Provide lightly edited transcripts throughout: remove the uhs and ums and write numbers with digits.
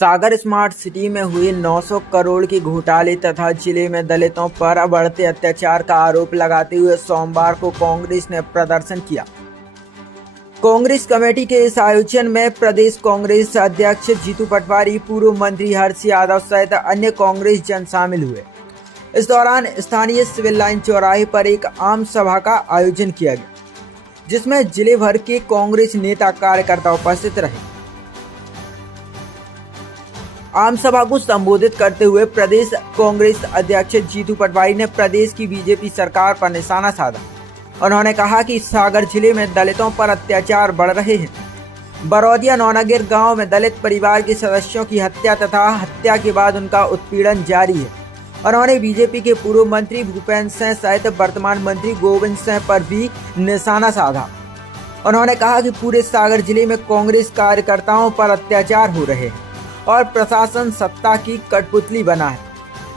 सागर smart city में हुए 900 करोड़ के घोटाले तथा जिले में दलितों पर बढ़ते अत्याचार का आरोप लगाते हुए सोमवार को कांग्रेस ने प्रदर्शन किया। कांग्रेस कमेटी के इस आयोजन में प्रदेश कांग्रेस अध्यक्ष जीतू पटवारी, पूर्व मंत्री हर्ष यादव सहित अन्य कांग्रेस जन शामिल हुए। इस दौरान स्थानीय सिविल लाइन चौराहे पर एक आम सभा का आयोजन किया गया, जिसमें जिले भर के कांग्रेस नेता कार्यकर्ता उपस्थित रहे। आम सभा को संबोधित करते हुए प्रदेश कांग्रेस अध्यक्ष जीतू पटवारी ने प्रदेश की बीजेपी सरकार पर निशाना साधा। उन्होंने कहा कि सागर जिले में दलितों पर अत्याचार बढ़ रहे हैं। बरौदिया नौनागिर गांव में दलित परिवार के सदस्यों की हत्या तथा हत्या के बाद उनका उत्पीड़न जारी है। उन्होंने बीजेपी के पूर्व मंत्री भूपेंद्र सिंह सहित वर्तमान मंत्री गोविंद सिंह पर भी निशाना साधा। उन्होंने कहा कि पूरे सागर जिले में कांग्रेस कार्यकर्ताओं पर अत्याचार हो रहे हैं और प्रशासन सत्ता की कठपुतली बना है।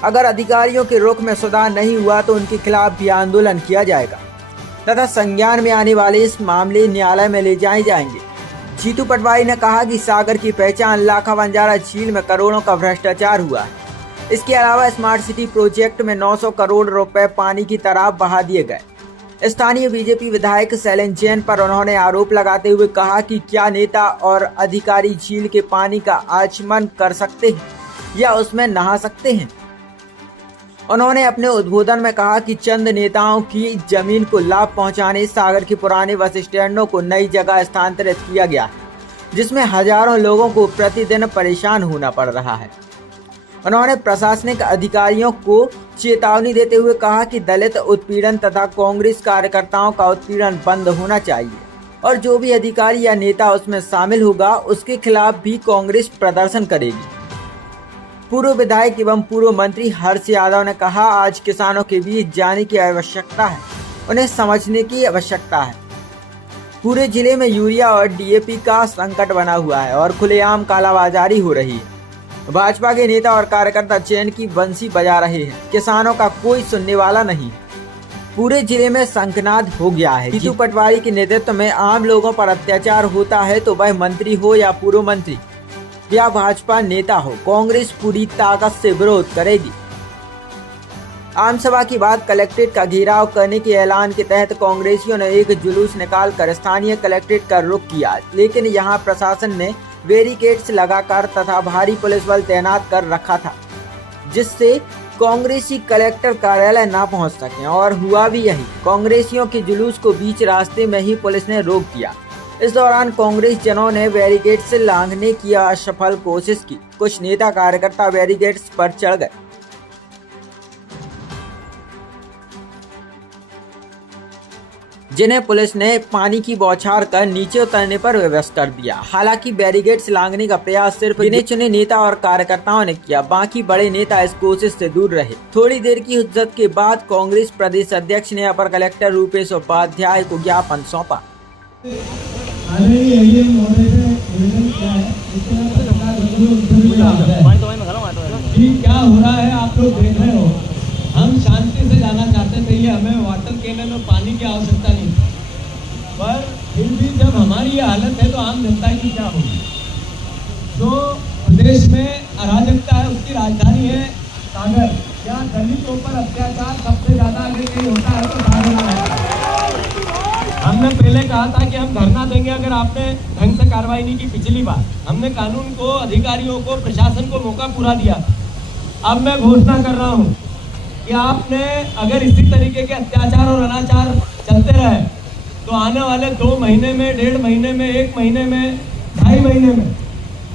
अगर अधिकारियों के रुख में सुधार नहीं हुआ तो उनके खिलाफ भी आंदोलन किया जाएगा तथा संज्ञान में आने वाले इस मामले न्यायालय में ले जाए जाएंगे। जीतू पटवारी ने कहा कि सागर की पहचान लाखा बंजारा झील में करोड़ों का भ्रष्टाचार हुआ है। इसके अलावा स्मार्ट सिटी प्रोजेक्ट में 900 करोड़ रुपए पानी की तरह बहा दिए गए। स्थानीय बीजेपी विधायक शैलेंद्र जैन पर उन्होंने आरोप लगाते हुए कहा कि क्या नेता और अधिकारी झील के पानी का आचमन कर सकते हैं या उसमें नहा सकते हैं। उन्होंने अपने उद्बोधन में कहा कि चंद नेताओं की जमीन को लाभ पहुंचाने सागर के पुराने बस स्टैंडों को नई जगह स्थानांतरित किया गया, जिसमें हजारों लोगों को प्रतिदिन परेशान होना पड़ रहा है। उन्होंने प्रशासनिक अधिकारियों को चेतावनी देते हुए कहा कि दलित उत्पीड़न तथा कांग्रेस कार्यकर्ताओं का उत्पीड़न बंद होना चाहिए और जो भी अधिकारी या नेता उसमें शामिल होगा उसके खिलाफ भी कांग्रेस प्रदर्शन करेगी। पूर्व विधायक एवं पूर्व मंत्री हर्ष यादव ने कहा, आज किसानों के बीच जाने की आवश्यकता है, उन्हें समझने की आवश्यकता है। पूरे जिले में यूरिया और डीएपी का संकट बना हुआ है और खुलेआम कालाबाजारी हो रही है। भाजपा के नेता और कार्यकर्ता चैन की बंसी बजा रहे हैं, किसानों का कोई सुनने वाला नहीं। पूरे जिले में शंखनाद हो गया है। जीतू पटवारी के नेतृत्व में आम लोगों पर अत्याचार होता है तो वह मंत्री हो या पूर्व मंत्री या भाजपा नेता हो, कांग्रेस पूरी ताकत से विरोध करेगी। आम सभा के बाद कलेक्ट्रेट का घेराव करने के ऐलान के तहत कांग्रेसियों ने एक जुलूस निकालकर स्थानीय कलेक्ट्रेट का रुख किया, लेकिन यहां प्रशासन ने बैरिकेड्स लगाकर तथा भारी पुलिस बल तैनात कर रखा था, जिससे कांग्रेसी कलेक्टर कार्यालय ना पहुंच सके और हुआ भी यही। कांग्रेसियों के जुलूस को बीच रास्ते में ही पुलिस ने रोक दिया। इस दौरान कांग्रेस जनों ने बैरिकेड्स से लांघने की असफल कोशिश की। कुछ नेता कार्यकर्ता बैरिकेड्स पर चढ़ गए, जिन्हें पुलिस ने पानी की बौछार कर नीचे उतरने पर विवश कर दिया। हालांकि बैरिकेड्स लांघने का प्रयास सिर्फ गिने चुने नेता और कार्यकर्ताओं ने किया, बाकी बड़े नेता इस कोशिश से दूर रहे। थोड़ी देर की हुज्जत के बाद कांग्रेस प्रदेश अध्यक्ष ने अपर कलेक्टर रूपेश उपाध्याय को ज्ञापन सौंपा। क्या हो रहा है आप लोग देख रहे हो। हम शांति से जाना चाहते थे, ये हमें वाटर कैनन में पानी की आवश्यकता नहीं, पर फिर भी जब हमारी ये हालत है तो आम जनता की क्या होगी। तो प्रदेश में अराजकता है, उसकी राजधानी है सागर। क्या दलितों पर अत्याचार सबसे ज्यादा अगर कहीं होता है तो सागर में होता है। हमने पहले कहा था कि हम धरना देंगे अगर आपने ढंग से कार्रवाई नहीं की। पिछली बार हमने कानून को, अधिकारियों को, प्रशासन को मौका पूरा दिया। अब मैं घोषणा कर रहा हूँ कि आपने अगर इसी तरीके के अत्याचार और अनाचार चलते रहे तो आने वाले 2 महीने में, 1.5 महीने में, 1 महीने में, 2.5 महीने में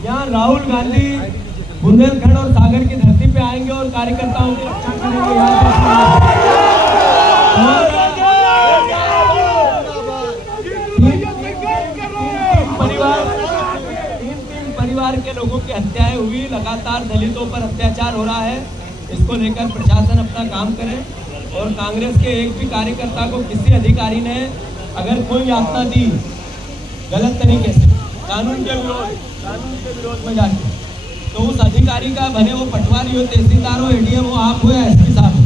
यहाँ राहुल गांधी बुंदेलखंड और सागर की धरती पे आएंगे और कार्यकर्ताओं की रक्षा करेंगे। तीन परिवार के लोगों की हत्याएं हुई, लगातार दलितों पर अत्याचार हो रहा है। इसको लेकर प्रशासन अपना काम करे और कांग्रेस के एक भी कार्यकर्ता को किसी अधिकारी ने अगर कोई यातना दी गलत तरीके से कानून के विरोध में जाके, तो उस अधिकारी का, भले वो पटवारी हो, तहसीलदार हो, एडीएम हो, आप हो या एसपी साहब हो,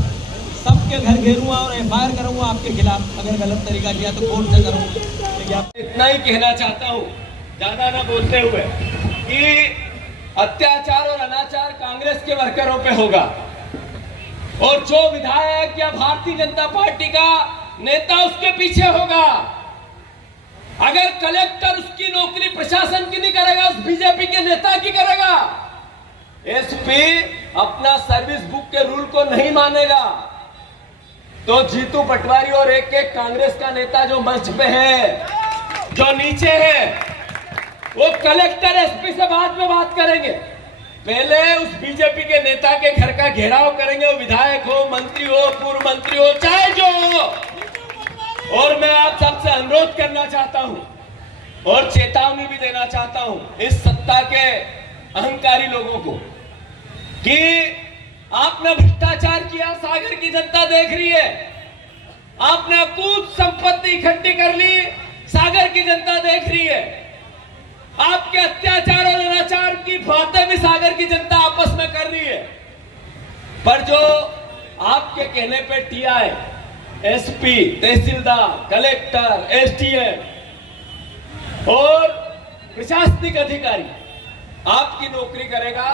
सबके घर घेरूंगा और एफआईआर करूंगा आपके खिलाफ। अगर गलत तरीका लिया तो कोर्ट से करूंगा। इतना ही कहना चाहता हूँ, ज्यादा ना बोलते हुए, कि अत्याचार और अनाचार कांग्रेस के वर्करों पे होगा, और जो विधायक या भारतीय जनता पार्टी का नेता उसके पीछे होगा। अगर कलेक्टर उसकी नौकरी प्रशासन की नहीं करेगा, उस बीजेपी के नेता की करेगा। एसपी अपना सर्विस बुक के रूल को नहीं मानेगा, तो जीतू पटवारी और एक एक कांग्रेस का नेता जो मंच पे है, जो नीचे है, वो कलेक्टर एसपी से बाद में बात करेंगे। पहले उस बीजेपी के नेता के घर का घेराव करेंगे, वो विधायक हो, मंत्री हो, पूर्व मंत्री हो, चाहे जो हो। और मैं आप सबसे अनुरोध करना चाहता हूं और चेतावनी भी देना चाहता हूं इस सत्ता के अहंकारी लोगों को कि आपने भ्रष्टाचार किया, सागर की जनता देख रही है। आपने अकूत संपत्ति इकट्ठी कर ली, सागर की जनता देख रही है। आपके अत्याचार और अनाचार की बातें भी सागर की जनता आपस में कर रही है। पर जो आपके कहने पे टीआई, एसपी, तहसीलदार, कलेक्टर, एसडीएम और प्रशासनिक अधिकारी आपकी नौकरी करेगा,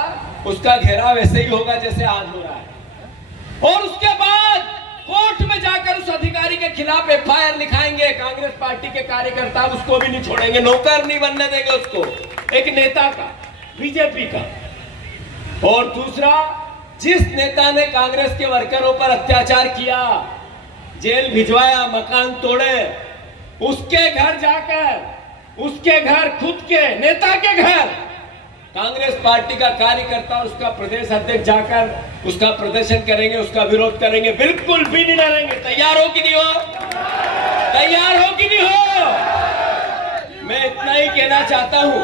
उसका घेराव ऐसे ही होगा जैसे आज हो रहा है। और उसके बाद कोर्ट में जाकर उस अधिकारी के खिलाफ एफआईआर लिखाएंगे। कांग्रेस पार्टी के कार्यकर्ता उसको भी नहीं छोड़ेंगे, नौकर नहीं बनने देंगे उसको, एक नेता का, बीजेपी का। और दूसरा, जिस नेता ने कांग्रेस के वर्करों पर अत्याचार किया, जेल भिजवाया, मकान तोड़े, उसके घर जाकर, उसके घर, खुद के नेता के घर, कांग्रेस पार्टी का कार्यकर्ता, उसका प्रदेश अध्यक्ष जाकर उसका प्रदर्शन करेंगे, उसका विरोध करेंगे, बिल्कुल भी नहीं डरेंगे। तैयार हो कि नहीं हो? तैयार हो कि नहीं हो? मैं इतना ही कहना चाहता हूं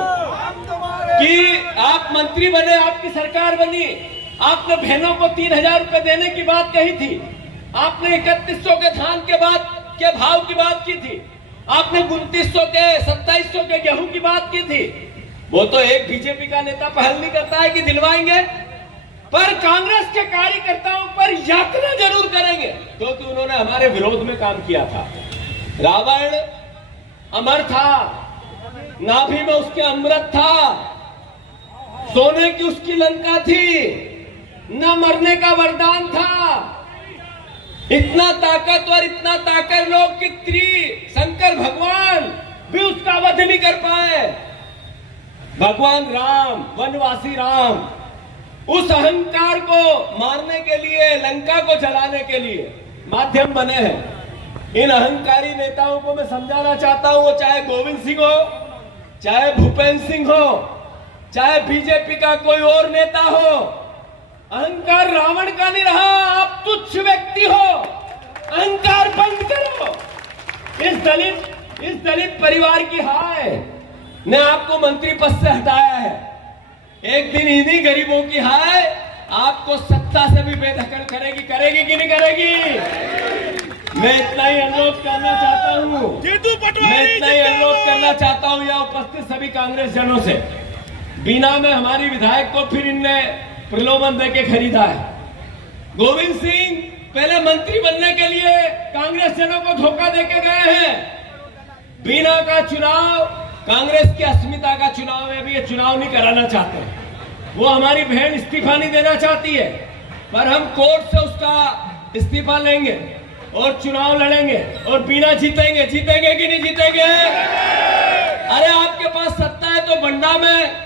कि आप मंत्री बने, आपकी सरकार बनी, आपने बहनों को 3,000 रुपए देने की बात कही थी, आपने 3100 के धान के बाद के भाव की बात की थी, आपने 2900 के, 2700 के गेहूं की बात की थी। वो तो एक बीजेपी का नेता पहल नहीं करता है कि दिलवाएंगे, पर कांग्रेस के कार्यकर्ताओं पर यातना जरूर करेंगे, क्योंकि उन्होंने हमारे विरोध में काम किया था। रावण अमर था, नाभि में उसके अमृत था, सोने की उसकी लंका थी, न मरने का वरदान था। इतना ताकतवर, इतना ताकत लोग कि शंकर भगवान भी उसका वध नहीं कर पाए। भगवान राम, वनवासी राम, उस अहंकार को मारने के लिए, लंका को जलाने के लिए माध्यम बने हैं। इन अहंकारी नेताओं को मैं समझाना चाहता हूं, वो चाहे गोविंद सिंह हो, चाहे भूपेंद्र सिंह हो, चाहे बीजेपी का कोई और नेता हो, अहंकार रावण का नहीं रहा। आप तुच्छ व्यक्ति हो, अहंकार बंद करो। इस दलित परिवार की हाय ने आपको मंत्री पद से हटाया है। एक दिन इन्हीं गरीबों की हाय आपको सत्ता से भी बेदखल करेगी, करेगी कि नहीं करेगी? मैं इतना ही अनुरोध करना चाहता हूं, यहाँ उपस्थित सभी कांग्रेस जनों से। बीना में हमारी विधायक को फिर इनने प्रलोभन देके खरीदा है। गोविंद सिंह पहले मंत्री बनने के लिए कांग्रेस जनों को धोखा देके गए हैं। बीना का चुनाव कांग्रेस की अस्मिता का चुनाव है, भी ये चुनाव नहीं कराना चाहते। वो हमारी बहन इस्तीफा नहीं देना चाहती है, पर हम कोर्ट से उसका इस्तीफा लेंगे और चुनाव लड़ेंगे और बीना जीतेंगे। जीतेंगे कि नहीं जीतेंगे? अरे आपके पास सत्ता है तो बंडा में